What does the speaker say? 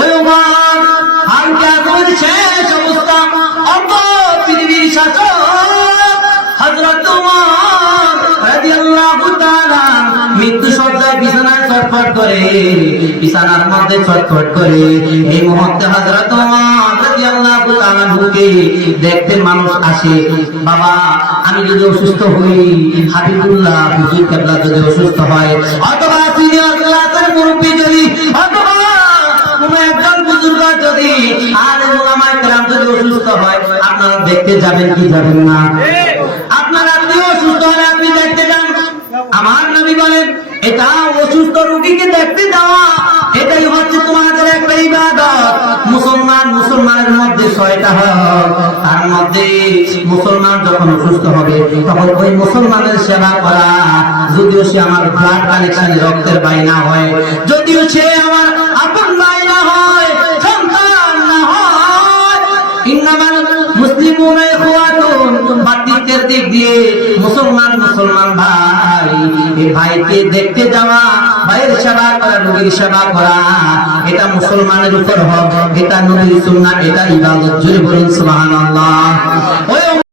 ওই ওমর হালকা করে শেষ অবস্থা অল্প পৃথিবীর শাসক হযরত ওমর রাদিয়াল্লাহু তাআলা মৃত্যু সজ্জায় বিছানায় ছটফট করে, বিছানার মধ্যে ছটফট করে। এই মুহূর্তে হযরত ওমর রাদিয়াল্লাহু তাআলা ঢুকে দেখতে মানুষ আসে। বাবা আমি যদি অসুস্থ হই, হাবিবুল্লাহ হুজুর কেবলা যদি অসুস্থ হয়, অথবা সিনিয়র ক্লাসের মুরব্বী যদি, অথবা কোনো একজন বুজুর্গ যদি, আর ওলামায়ে কেরাম যদি অসুস্থ হয়, আপনারা দেখতে যাবেন কি যাবেন না? আপনার আত্মীয় অসুস্থ হলে আপনি দেখতে যান। আমার নবী বলেন এটা অসুস্থ রোগীকে দেখতে যাওয়া এটাই হচ্ছে তোমাদের একটা ইবাদত। মুসলমানের মধ্যে 6টা হক, তার মধ্যে মুসলমান যখন অসুস্থ হবে তখন ওই মুসলমানের সেবা করা, যদিও সে আমার ব্লাড কানেকশনে রক্তের ভাই না হয়, যদিও সে আমার আপন ভাই না হয়, সন্তান না হয়, ইন্নামাল মুসলিমুনা ইখওয়াতুন, ভাতৃত্বের দিক দিয়ে মুসলমান ভাই, এই ভাইকে দেখতে যাওয়া, ভাইয়ের সেবা করা, নবীর সেবা করা, এটা মুসলমানের উপর হক, এটা নবীর সুন্নাহ, এটা ইবাদত। জোরে বলুন সুবহানাল্লাহ। ওই